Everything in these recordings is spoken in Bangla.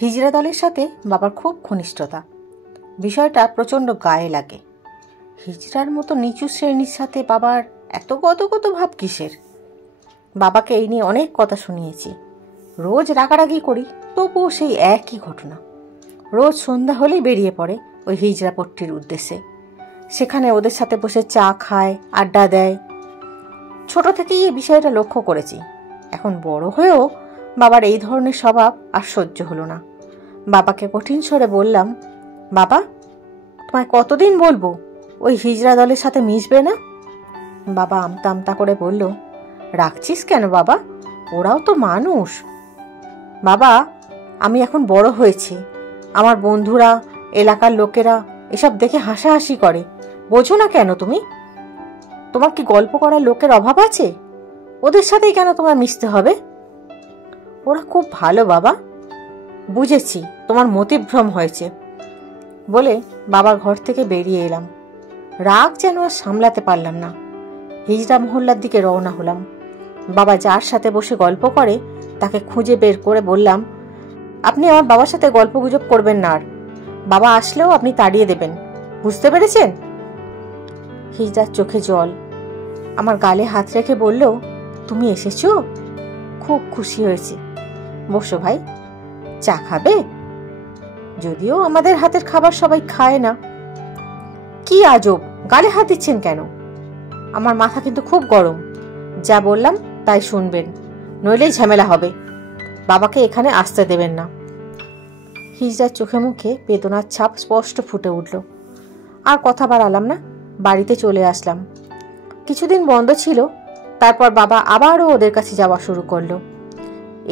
হিজড়া দলের সাথে বাবার খুব ঘনিষ্ঠতা। বিষয়টা প্রচণ্ড গায়ে লাগে। হিজড়ার মতো নিচু শ্রেণীর সাথে বাবার এত গদগদ ভাব কিসের? বাবাকে এই নিয়ে অনেক কথা শুনিয়েছি। রোজ রাগারাগি করি, তবুও সেই একই ঘটনা। রোজ সন্ধ্যা হলেই বেরিয়ে পড়ে ওই হিজড়া পট্টির উদ্দেশ্যে। সেখানে ওদের সাথে বসে চা খায়, আড্ডা দেয়। ছোট থেকেই এই বিষয়টা লক্ষ্য করেছি। এখন বড় হয়েও বাবার এই ধরনের স্বভাব আর সহ্য হলো না। বাবাকে কঠিন স্বরে বললাম, বাবা, তোমায় কতদিন বলবো ওই হিজড়া দলের সাথে মিশবে না? বাবা আমতা আমতা করে বলল, রাখছিস কেন বাবা, ওরাও তো মানুষ। বাবা, আমি এখন বড় হয়েছি। আমার বন্ধুরা, এলাকার লোকেরা এসব দেখে হাসাহাসি করে। বোঝো না কেন তুমি? তোমার কি গল্প করার লোকের অভাব আছে? ওদের সাথেই কেন তোমার মিশতে হবে? ওরা খুব ভালো বাবা। বুঝেছি, তোমার মতিভ্রম হয়েছে বলে বাবার ঘর থেকে বেরিয়ে এলাম। রাগ যেন আর সামলাতে পারলাম না। হিজড়া মহল্লার দিকে রওনা হলাম। বাবা যার সাথে বসে গল্প করে তাকে খুঁজে বের করে বললাম, আপনি আমার বাবার সাথে গল্প গুজব করবেন না, আর বাবা আসলেও আপনি তাড়িয়ে দেবেন, বুঝতে পেরেছেন? হিজড়ার চোখে জল। আমার গালে হাত রেখে বলল, তুমি এসেছো? খুব খুশি হয়েছি। বসো ভাই, চা খাবে? যদিও আমাদের হাতের খাবার সবাই খায় না। কি আজব, গালে হাত দিচ্ছেন কেন? আমার মাথা কিন্তু খুব গরম। যা বললাম তাই শুনবেন, নইলেই ঝামেলা হবে। বাবাকে এখানে আসতে দেবেন না। হিজড়ার চোখে মুখে বেদনার ছাপ স্পষ্ট ফুটে উঠল। আর কথা বাড়ালাম না, বাড়িতে চলে আসলাম। কিছুদিন বন্ধ ছিল, তারপর বাবা আবারও ওদের কাছে যাওয়া শুরু করলো।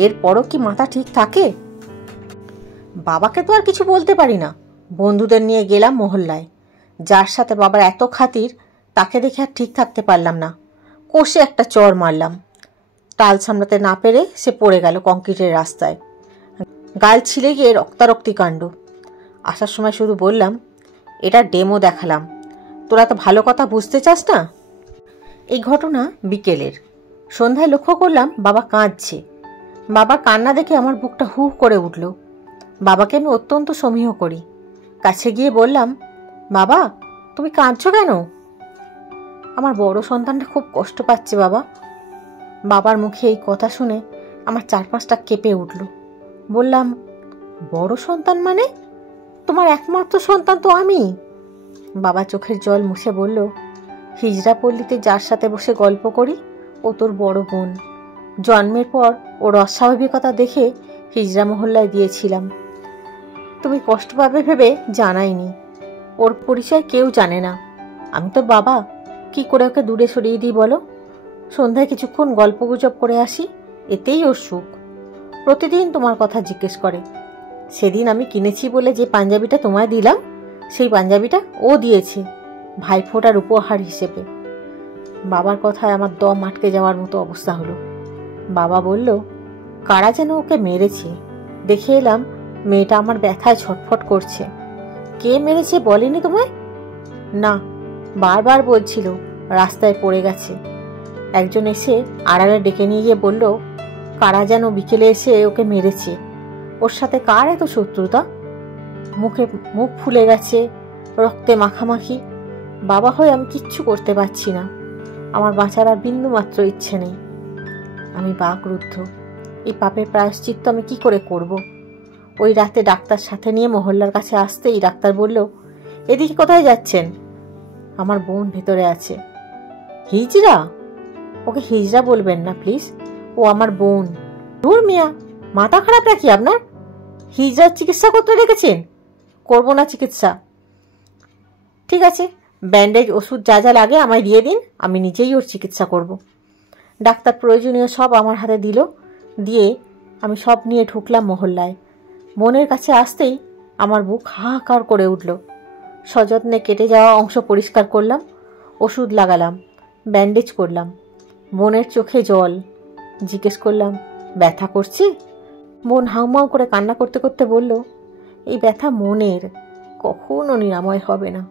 এরপরও কি মাথা ঠিক থাকে? বাবাকে তো আর কিছু বলতে পারি না। বন্ধুদের নিয়ে গেলাম মহল্লায়। যার সাথে বাবার এত খাতির, তাকে দেখে আর ঠিক থাকতে পারলাম না। কষে একটা চড় মারলাম। টাল সামলাতে না পেরে সে পড়ে গেল কংক্রিটের রাস্তায়। গাল ছিলে গিয়ে রক্তারক্তি কাণ্ড। আসার সময় শুধু বললাম, এটা ডেমো দেখালাম, তোরা তো ভালো কথা বুঝতে চাস না। এই ঘটনা বিকেলের। সন্ধ্যায় লক্ষ্য করলাম বাবা কাঁদছে। বাবার কান্না দেখে আমার বুকটা হু করে উঠল। বাবাকে আমি অত্যন্ত সমীহ করি। কাছে গিয়ে বললাম, বাবা, তুমি কাঁদছো কেন? আমার বড় সন্তানটা খুব কষ্ট পাচ্ছে বাবা। বাবার মুখে এই কথা শুনে আমার চারপাশটা কেঁপে উঠল। বললাম, বড় সন্তান মানে? তোমার একমাত্র সন্তান তো আমি। বাবা চোখের জল মুছে বলল, হিজড়া পল্লীতে যার সাথে বসে গল্প করি ও তোর বড় বোন। জন্মের পর ওর অস্বাভাবিকতা দেখে হিজড়া মহল্লায় দিয়েছিলাম। তুমি কষ্ট পাবে ভেবে জানাইনি। ওর পরিচয় কেউ জানে না। আমি তো বাবা, কি করে ওকে দূরে সরিয়ে দিই বলো? সন্ধ্যায় কিছুক্ষণ গল্প গুজব করে আসি, এতেই ওর সুখ। প্রতিদিন তোমার কথা জিজ্ঞেস করে। সেদিন আমি কিনেছি বলে যে পাঞ্জাবিটা তোমায় দিলাম, সেই পাঞ্জাবিটা ও দিয়েছে ভাইফোঁটার উপহার হিসেবে। বাবার কথায় আমার দম আটকে যাওয়ার মতো অবস্থা হলো। বাবা বলল, কারা যেন ওকে মেরেছে। দেখে এলাম মেয়েটা আমার ব্যথায় ছটফট করছে। কে মেরেছে বলেনি তোমায়? না, বারবার বলছিল রাস্তায় পড়ে গেছে। একজন এসে আড়ালে ডেকে নিয়ে গিয়ে বলল, কারা যেন বিকেলে এসে ওকে মেরেছে। ওর সাথে কার এত শত্রুতা? মুখ ফুলে গেছে, রক্তে মাখামাখি। বাবা হয়ে আমি কিচ্ছু করতে পারছি না। আমার বাঁচার আর বিন্দু মাত্র ইচ্ছে নেই। আমি বাকরুদ্ধ। এই পাপের প্রায়শ্চিত্ত আমি কি করে করব? ওই রাতে ডাক্তার সাথে নিয়ে মহল্লার কাছে আসতেই ডাক্তার বলল, এদিকে কোথায় যাচ্ছেন? আমার বোন ভেতরে আছে। হিজড়া? ওকে হিজড়া বলবেন না প্লিজ, ও আমার বোন। ধুর মিয়া, মাথা খারাপ নাকি আপনার? হিজড়ার চিকিৎসা করতে রেখেছেন? করবো না চিকিৎসা। ঠিক আছে, ব্যান্ডেজ, ওষুধ যা যা লাগে আমায় দিয়ে দিন, আমি নিজেই ওর চিকিৎসা করব। ডাক্তার প্রয়োজনীয় সব আমার হাতে দিল। দিয়ে আমি সব নিয়ে ঢুকলাম মহল্লায়। বোনের কাছে আসতেই আমার বুক হাহাকার করে উঠল। সযত্নে কেটে যাওয়া অংশ পরিষ্কার করলাম, ওষুধ লাগালাম, ব্যান্ডেজ করলাম। বোনের চোখে জল। জিজ্ঞেস করলাম, ব্যথা করছে? বোন হাউমাউ করে কান্না করতে করতে বলল, এই ব্যথা মনের, কখনো নিরাময় হবে না।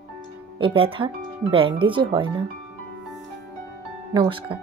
এই ব্যথার ব্যান্ডেজও হয় না। নমস্কার।